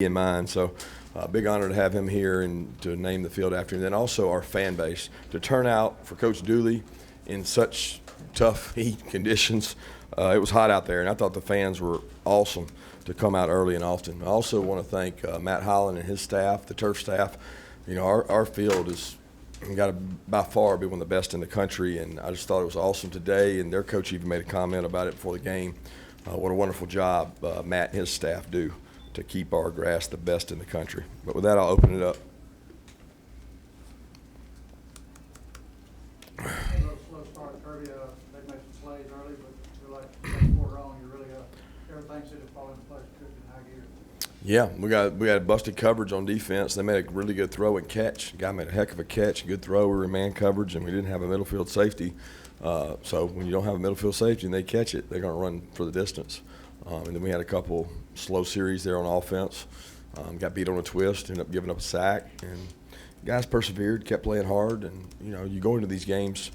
in mind. So big honor to have him here and to name the field after him. Then also our fan base to turn out for Coach Dooley in such tough heat conditions. It was hot out there, and I thought the fans were awesome to come out early and often. I also want to thank Matt Holland and his staff, the turf staff. You know, our field has got to by far be one of the best in the country, and I just thought it was awesome today. And their coach even made a comment about it before the game. What a wonderful job Matt and his staff do to keep our grass the best in the country. But with that, I'll open it up. A little slow start, Kirby. They made some plays early, but you're like second quarter on. You really everything seemed to fall into place quick in high gear. Yeah, we had busted coverage on defense. They made a really good throw and catch. The guy made a heck of a catch, good throw. We were in man coverage, and we didn't have a middle field safety. So when you don't have a middle field safety and they catch it, they're going to run for the distance. And then we had a couple slow series there on offense. Got beat on a twist, ended up giving up a sack, and guys persevered, kept playing hard. And you know, you go into these games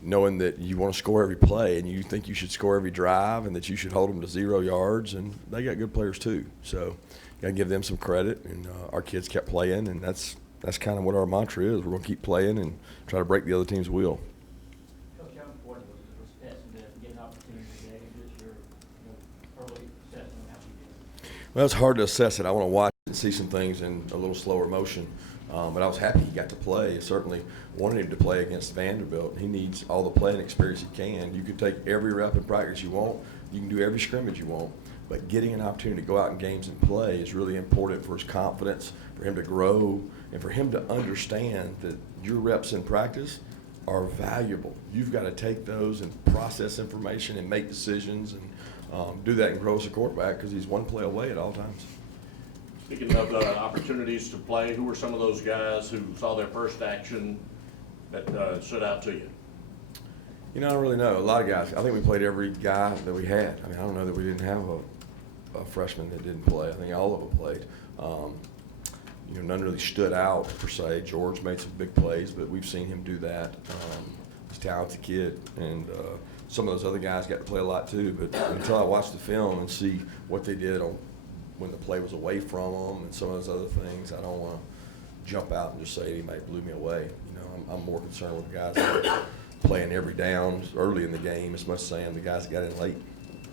knowing that you want to score every play, and you think you should score every drive, and that you should hold them to 0 yards. And they got good players too, so got to give them some credit. And our kids kept playing, and that's kind of what our mantra is. We're going to keep playing and try to break the other team's wheel. Coach, how important was testing to get an opportunity today to get your early assessment of how you did? Well, it's hard to assess it. I want to watch and see some things in a little slower motion. But I was happy he got to play. I certainly wanted him to play against Vanderbilt. He needs all the playing experience he can. You can take every rep in practice you want. You can do every scrimmage you want. But getting an opportunity to go out in games and play is really important for his confidence, for him to grow, and for him to understand that your reps in practice are valuable. You've got to take those and process information and make decisions and do that and grow as a quarterback, because he's one play away at all times. Speaking of opportunities to play, who were some of those guys who saw their first action that stood out to you? You know, I don't really know. A lot of guys. I think we played every guy that we had. I mean, I don't know that we didn't have a freshman that didn't play. I think all of them played. You know, none really stood out per se. George made some big plays, but we've seen him do that. He's a talented kid, and some of those other guys got to play a lot too. But until I watch the film and see what they did on when the play was away from them and some of those other things, I don't want to jump out and just say anybody blew me away. You know, I'm more concerned with the guys that are playing every down early in the game as much as I am the guys that got in late.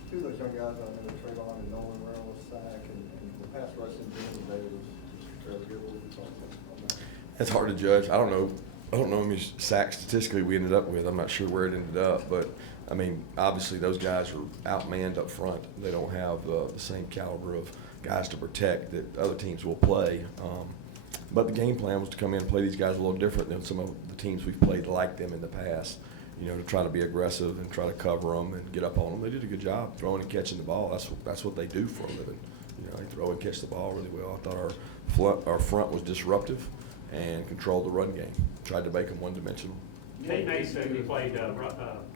Two of those young guys, I remember Trayvon and Nolan were on the sack, and the pass rush in the day was fairly good. What were you talking about on that? It's hard to judge. I don't know how many sacks statistically we ended up with. I'm not sure where it ended up, but I mean, obviously those guys are outmanned up front. They don't have the same caliber of guys to protect that other teams will play. But the game plan was to come in and play these guys a little different than some of the teams we've played like them in the past. You know, to try to be aggressive and try to cover them and get up on them. They did a good job throwing and catching the ball. That's what they do for a living. You know, they throw and catch the ball really well. I thought our front was disruptive and controlled the run game. Tried to make them one-dimensional. Kate Mason, he played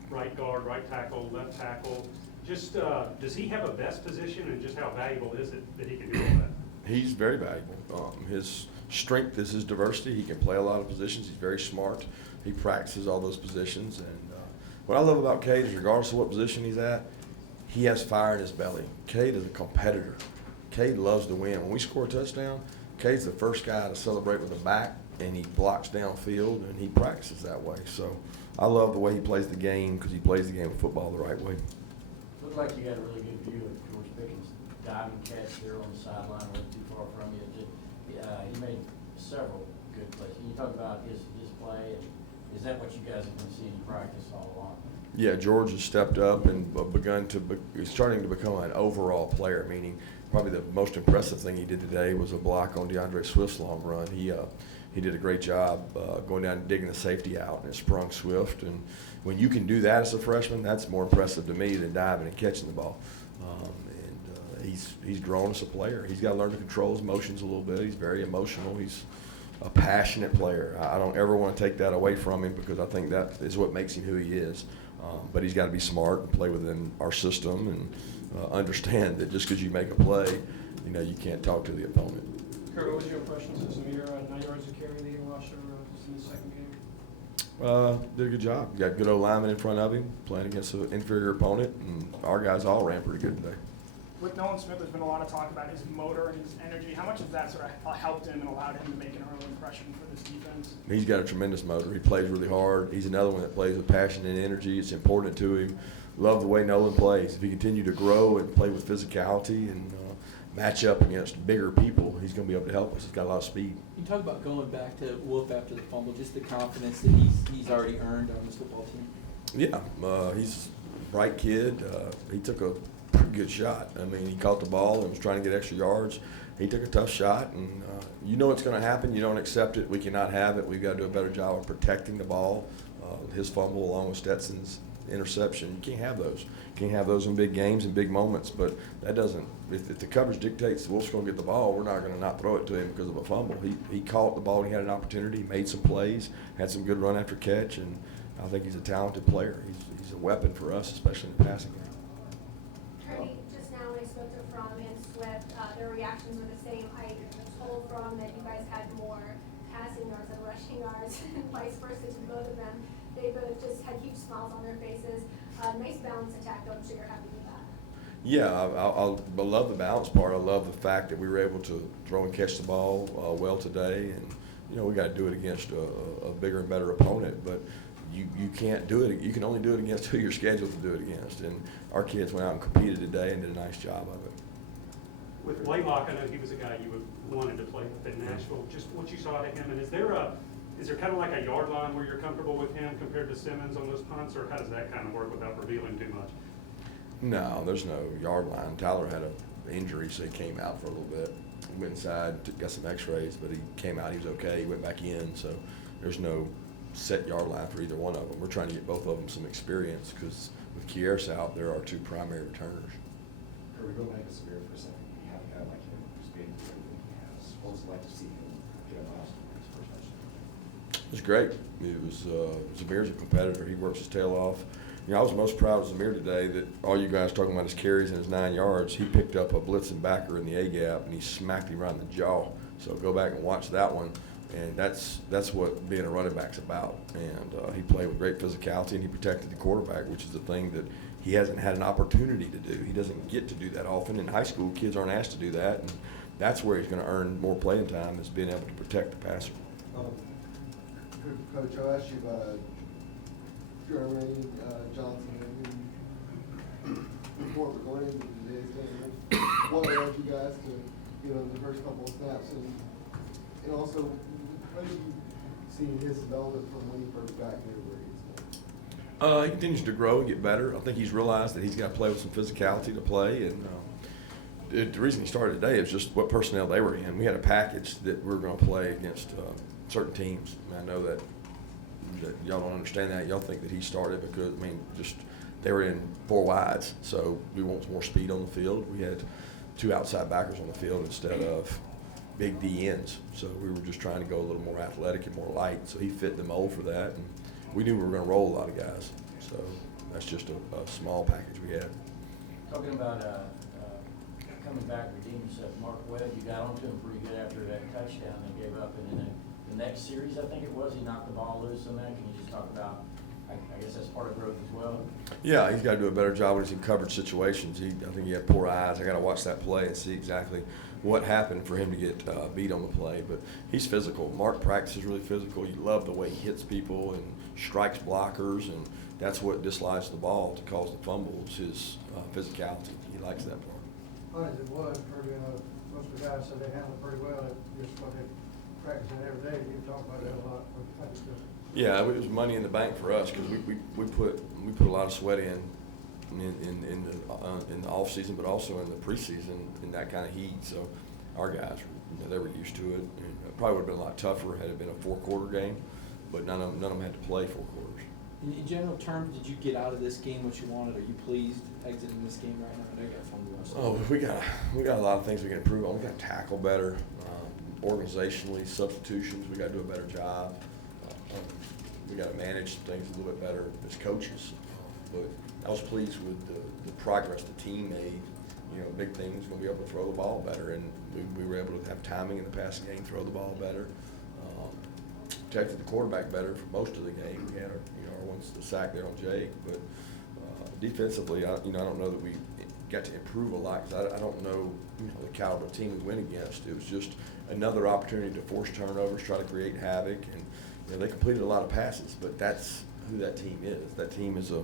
right guard, right tackle, left tackle. Just does he have a best position, and just how valuable is it that he can do all that? He's very valuable. His strength is his diversity. He can play a lot of positions. He's very smart. He practices all those positions. And what I love about Cade is regardless of what position he's at, he has fire in his belly. Cade is a competitor. Cade loves to win. When we score a touchdown, Cade's the first guy to celebrate with the back, and he blocks downfield, and he practices that way. So I love the way he plays the game, because he plays the game of football the right way. Looked like you got a really good view of George Pickens' diving catch there on the sideline, wasn't too far from you. He made several good plays. Can you talk about his play? And is that what you guys have been seeing in practice all along? Yeah, George has stepped up and he's starting to become an overall player, meaning probably the most impressive thing he did today was a block on DeAndre Swift's long run. He did a great job going down and digging the safety out, and it sprung Swift. And when you can do that as a freshman, that's more impressive to me than diving and catching the ball. He's grown as a player. He's got to learn to control his emotions a little bit. He's very emotional. He's a passionate player. I don't ever want to take that away from him, because I think that is what makes him who he is. But he's got to be smart and play within our system and understand that just because you make a play, you know, you can't talk to the opponent. Kirby, what was your impressions of Zamir 9 yards of carry that he rushed in the second game? Did a good job. You got good old linemen in front of him playing against an inferior opponent, and our guys all ran pretty good today. with Nolan Smith, there's been a lot of talk about his motor and his energy. How much has that sort of helped him and allowed him to make an early impression for this defense? He's got a tremendous motor. He plays really hard. He's another one that plays with passion and energy. It's important to him. Love the way Nolan plays. If he continue to grow and play with physicality and match up against bigger people, he's going to be able to help us. He's got a lot of speed. You talk about going back to Wolf after the fumble, just the confidence that he's already earned on this football team. Yeah, he's a bright kid. He took a pretty good shot. I mean, he caught the ball and was trying to get extra yards. He took a tough shot, and you know it's going to happen. You don't accept it. We cannot have it. We've got to do a better job of protecting the ball. His fumble along with Stetson's interception, you can't have those. You can't have those in big games and big moments, but that doesn't – if the coverage dictates the Wolf's going to get the ball, we're not going to not throw it to him because of a fumble. He caught the ball. He had an opportunity, made some plays, had some good run after catch, and I think he's a talented player. He's a weapon for us, especially in the passing game. Kirby, just now when I spoke to Fromm and Swift, their reactions were the same. I told Fromm that you guys had more passing yards than rushing yards, and vice versa to both of them. They both just had huge smiles on their faces. Nice balanced attack, though. I'm sure you're happy with that. Yeah, I love the balance part. I love the fact that we were able to throw and catch the ball well today. And, you know, we got to do it against a bigger and better opponent. But you can't do it. You can only do it against who you're scheduled to do it against. And our kids went out and competed today and did a nice job of it. With Blaylock, I know he was a guy you wanted to play with in Nashville. Just what you saw to him, and is there kind of like a yard line where you're comfortable with him compared to Simmons on those punts, or how does that kind of work without revealing too much? No, there's no yard line. Tyler had an injury, so he came out for a little bit. He went inside, got some x-rays, but he came out, he was okay. He went back in, so there's no set yard line for either one of them. We're trying to get both of them some experience because with Kieris out, there are two primary returners. Kirby, go back to Samir for a second. You have a guy like him who's been everything he has. What was it like to see him get a milestone in his first touchdown? It was great. Zamir's a competitor. He works his tail off. You know, I was most proud of Zamir today that all you guys talking about his carries and his 9 yards. He picked up a blitzing backer in the A gap and he smacked him right in the jaw. So go back and watch that one. And that's what being a running back's about. And he played with great physicality and he protected the quarterback, which is the thing that he hasn't had an opportunity to do. He doesn't get to do that often. In high school, kids aren't asked to do that. And that's where he's going to earn more playing time, is being able to protect the passer. Coach, I asked you about Jeremy Johnson before we're going into today's game. What allowed you guys to, the first couple of snaps, and also how do you see his development from when he first got here where he's now? He continues to grow and get better. I think he's realized that he's got to play with some physicality to play, and the reason he started today is just what personnel they were in. We had a package that we were going to play against certain teams. And I know that y'all don't understand that. Y'all think that he started because, just they were in 4 wides, so we want more speed on the field. We had 2 outside backers on the field instead of big DNs, so we were just trying to go a little more athletic and more light. So he fit the mold for that, and we knew we were going to roll a lot of guys. So that's just a small package we had. Talking about coming back, redeeming yourself, Mark Webb, you got onto him pretty good after that touchdown they gave up, and then the next series, I think it was, he knocked the ball loose on that. Can you just talk about, I guess that's part of growth as well? Yeah, he's got to do a better job when he's in coverage situations. I think he had poor eyes. I got to watch that play and see exactly what happened for him to get beat on the play. But he's physical. Mark practices really physical. You love the way he hits people and strikes blockers, and that's what dislodges the ball to cause the fumbles, his physicality. He likes that part. Funny as it was, Kirby, most of the guys said they handled it pretty well. It's just what they practice it every day. You talk about that a lot. Yeah, it was money in the bank for us because we put a lot of sweat in the off season, but also in the preseason in that kind of heat. So our guys, they were used to it. And it probably would have been a lot tougher had it been a 4-quarter game, but none of them had to play 4 quarters. In general terms, did you get out of this game what you wanted? Are you pleased exiting this game right now? I know you got fun the rest of it. We got a lot of things we can improve on. We got to tackle better, organizationally, substitutions. We got to do a better job. We got to manage some things a little bit better as coaches. But I was pleased with the progress the team made. Big thing was going to be able to throw the ball better, and we were able to have timing in the passing game, throw the ball better. Protected the quarterback better for most of the game. We had our sack there on Jake, but defensively, I don't know that we got to improve a lot, because I don't know, the caliber of team we went against. It was just another opportunity to force turnovers, try to create havoc, and they completed a lot of passes, but that's who that team is. That team is a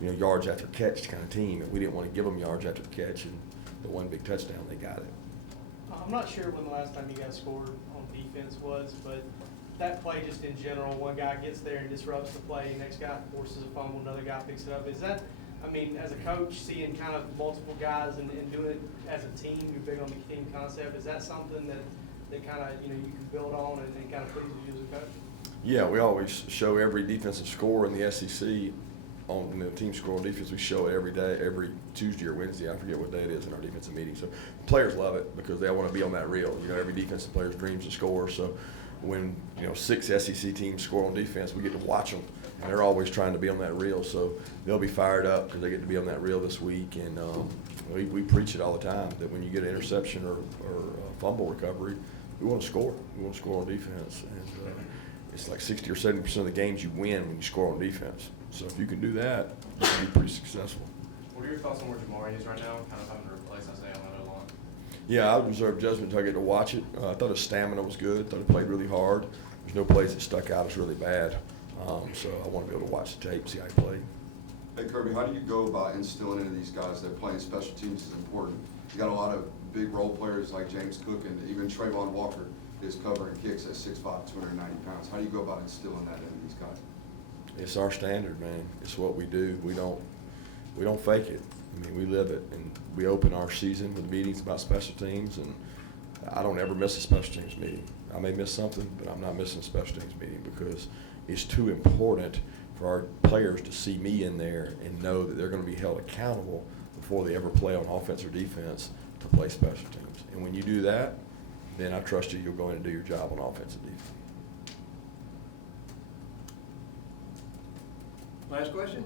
yards after catch kind of team, and we didn't want to give them yards after the catch, and the one big touchdown, they got it. I'm not sure when the last time you guys scored on defense was, but that play just in general, one guy gets there and disrupts the play, next guy forces a fumble, another guy picks it up. Is that, I mean, as a coach, seeing kind of multiple guys and doing it as a team, you're big on the team concept, is that something that kind of, you can build on and kind of pleases you as a coach? Yeah, we always show every defensive score in the SEC on the team score on defense. We show it every day, every Tuesday or Wednesday. I forget what day it is in our defensive meeting. So players love it because they want to be on that reel. Every defensive player's dreams to score. So when 6 SEC teams score on defense, we get to watch them, and they're always trying to be on that reel. So they'll be fired up because they get to be on that reel this week. And we preach it all the time that when you get an interception or a fumble recovery, we want to score. We want to score on defense. And it's like 60 or 70% of the games you win when you score on defense. So if you can do that, you can be pretty successful. What are your thoughts on where Jamari is right now, kind of having to replace Isaiah on that O-line? Yeah, I would reserve judgment until I get to watch it. I thought his stamina was good. I thought he played really hard. There's no plays that stuck out as really bad. So I want to be able to watch the tape, see how he played. Hey, Kirby, how do you go about instilling into these guys that playing special teams is important? You got a lot of big role players like James Cook and even Trayvon Walker is covering kicks at 6'5", 290 pounds. How do you go about instilling that into these guys? It's our standard, man. It's what we do. We don't fake it. I mean, we live it, and we open our season with meetings about special teams, and I don't ever miss a special teams meeting. I may miss something, but I'm not missing a special teams meeting because it's too important for our players to see me in there and know that they're going to be held accountable before they ever play on offense or defense to play special teams. And when you do that, then I trust you'll go in and do your job on offense and defense. Last question?